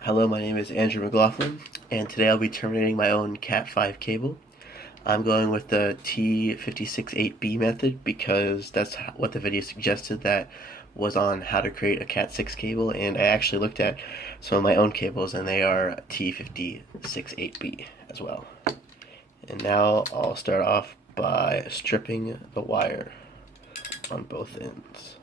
Hello, my name is Andrew McLaughlin, and today I'll be terminating my own Cat5 cable. I'm going with the T568B method because that's what the video suggested that was on how to create a Cat6 cable, and I actually looked at some of my own cables and they are T568B as well. And now I'll start off by stripping the wire on both ends.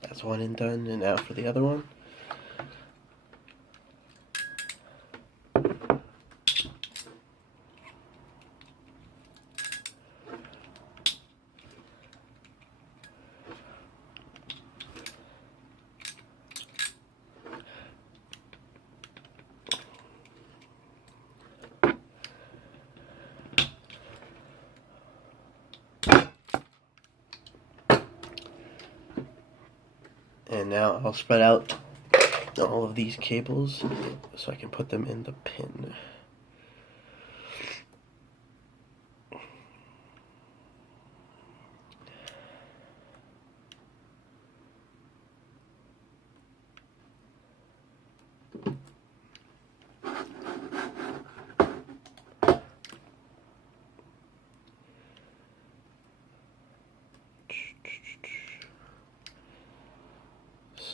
That's one end done, and now for the other one. And now I'll spread out all of these cables so I can put them in the pin.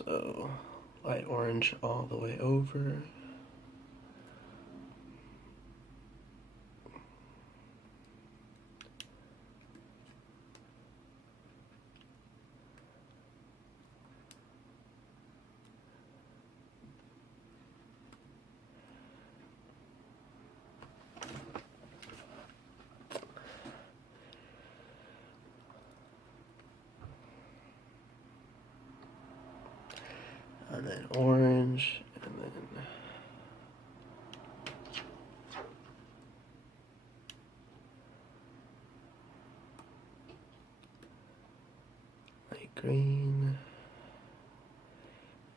So, light orange all the way over. And then orange, and then light green,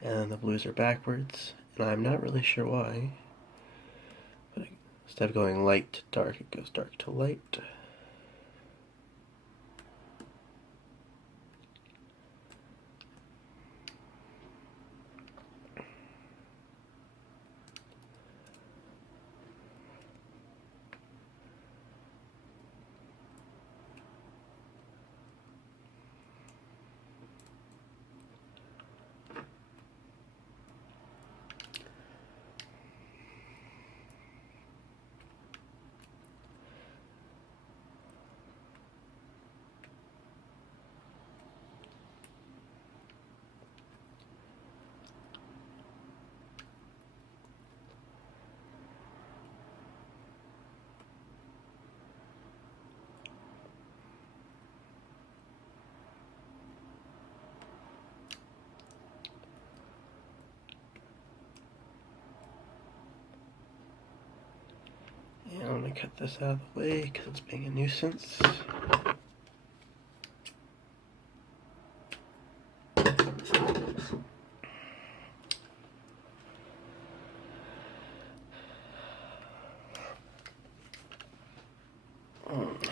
and then the blues are backwards, and I'm not really sure why, but instead of going light to dark, it goes dark to light. And I'm going to cut this out of the way because it's being a nuisance.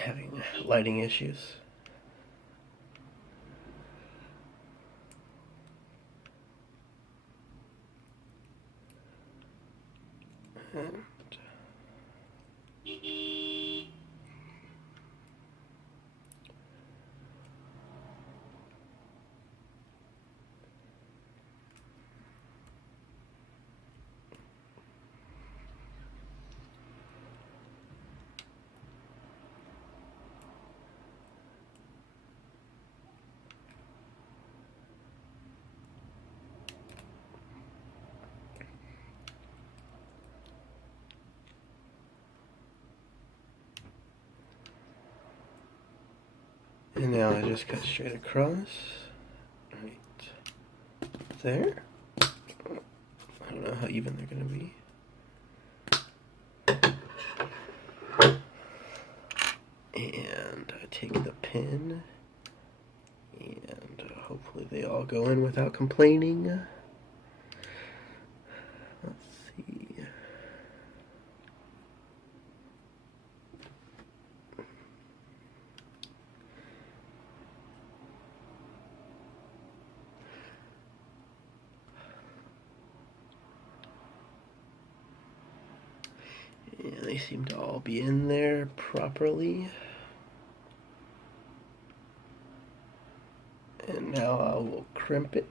Having lighting issues. And now I just cut straight across. Right. there. I don't know how even they're going to be. And I take the pin, and hopefully they all go in without complaining. Let's see. Yeah, they seem to all be in there properly. And now I will crimp it.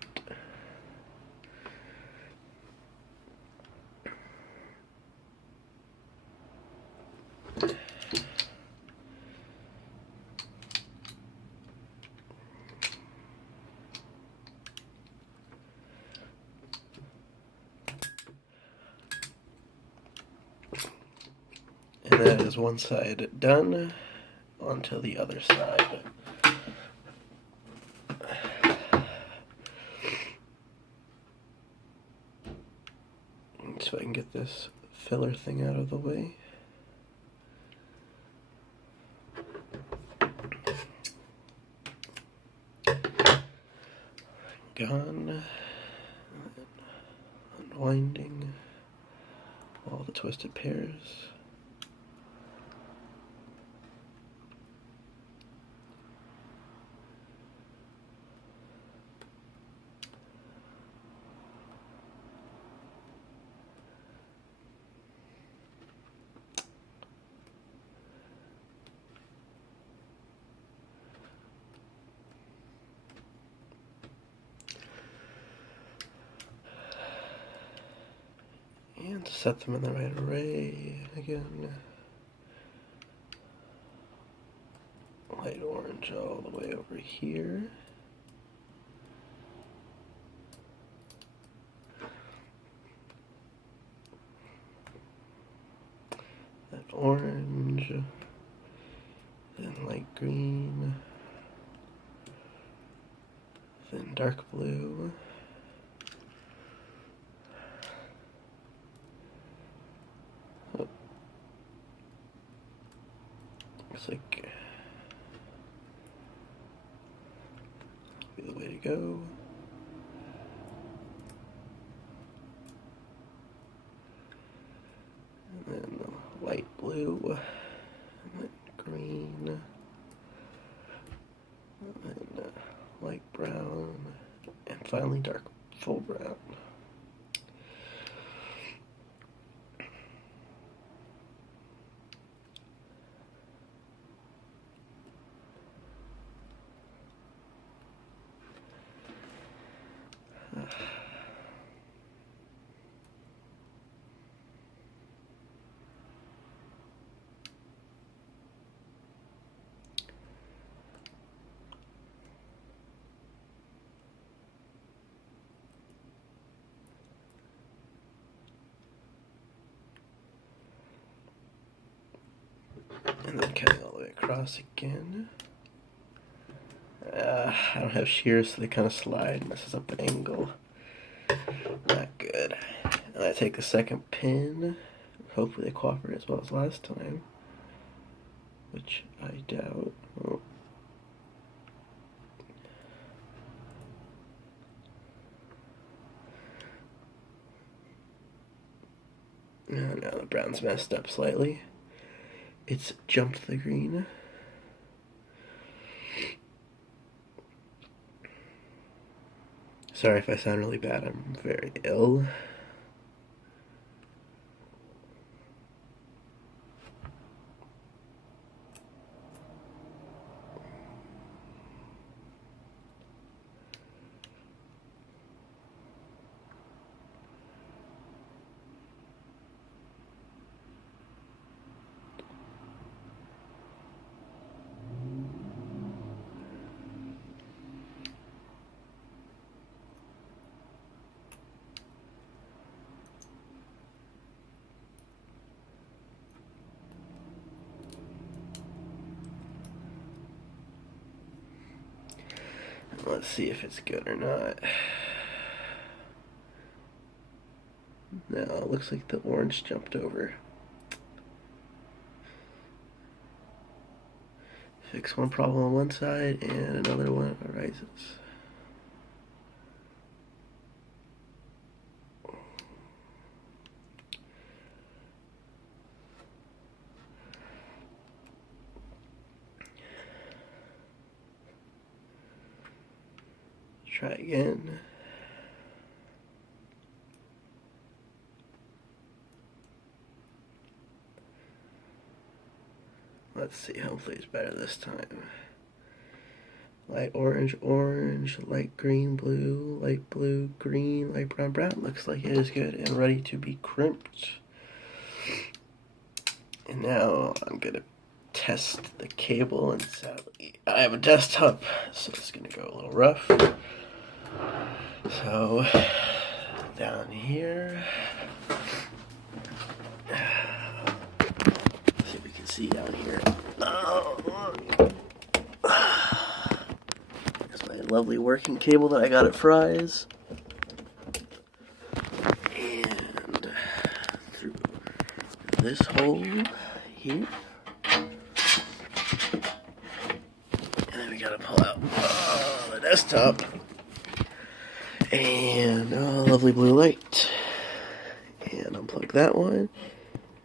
And that is one side done. Onto the other side. So I can get this filler thing out of the way. Gone. Unwinding all the twisted pairs. And to set them in the right array again. Light orange all the way over here. That orange, then light green, then dark blue. Oh. Looks like be the way to go. And then light blue, and then green, and then light brown, and finally dark full brown. And then cutting all the way across again. I don't have shears, so they kind of slide, messes up the angle. Not good. And I take the second pin. Hopefully they cooperate as well as last time, which I doubt. Oh. No, the brown's messed up slightly. It's jumped the green. Sorry if I sound really bad, I'm very ill. Let's see if it's good or not. Now it looks like the orange jumped over. Fix one problem on one side and another one arises. Try again. Let's see, hopefully it's better this time. Light orange, orange, light green, blue, green, light brown, brown. Looks like it is good and ready to be crimped. And now I'm gonna test the cable, and sadly I have a desktop, so it's gonna go a little rough. So down here, let's see if we can see down here. That's my lovely working cable that I got at Fry's. And through this hole here. And then we gotta pull out the desktop. And lovely blue light. And unplug that one.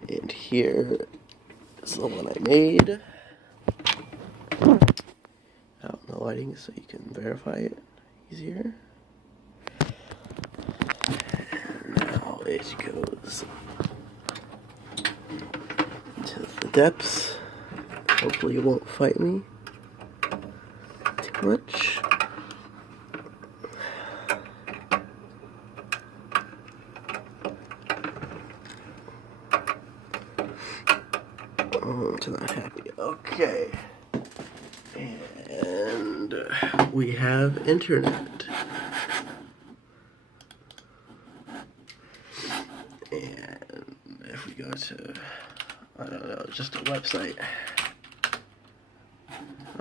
And here is the one I made. Out in the lighting so you can verify it easier. And now it goes to the depths. Hopefully it won't fight me too much. Oh, it's not happy. Okay. And we have internet. And if we go to, I don't know, just a website.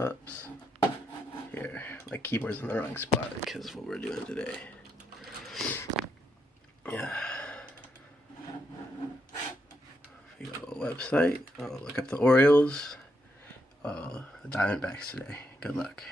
Oops. Here, my keyboard's in the wrong spot because of what we're doing today. Yeah. If we go to a website, I'll look up the Orioles. The Diamondbacks today. Good luck.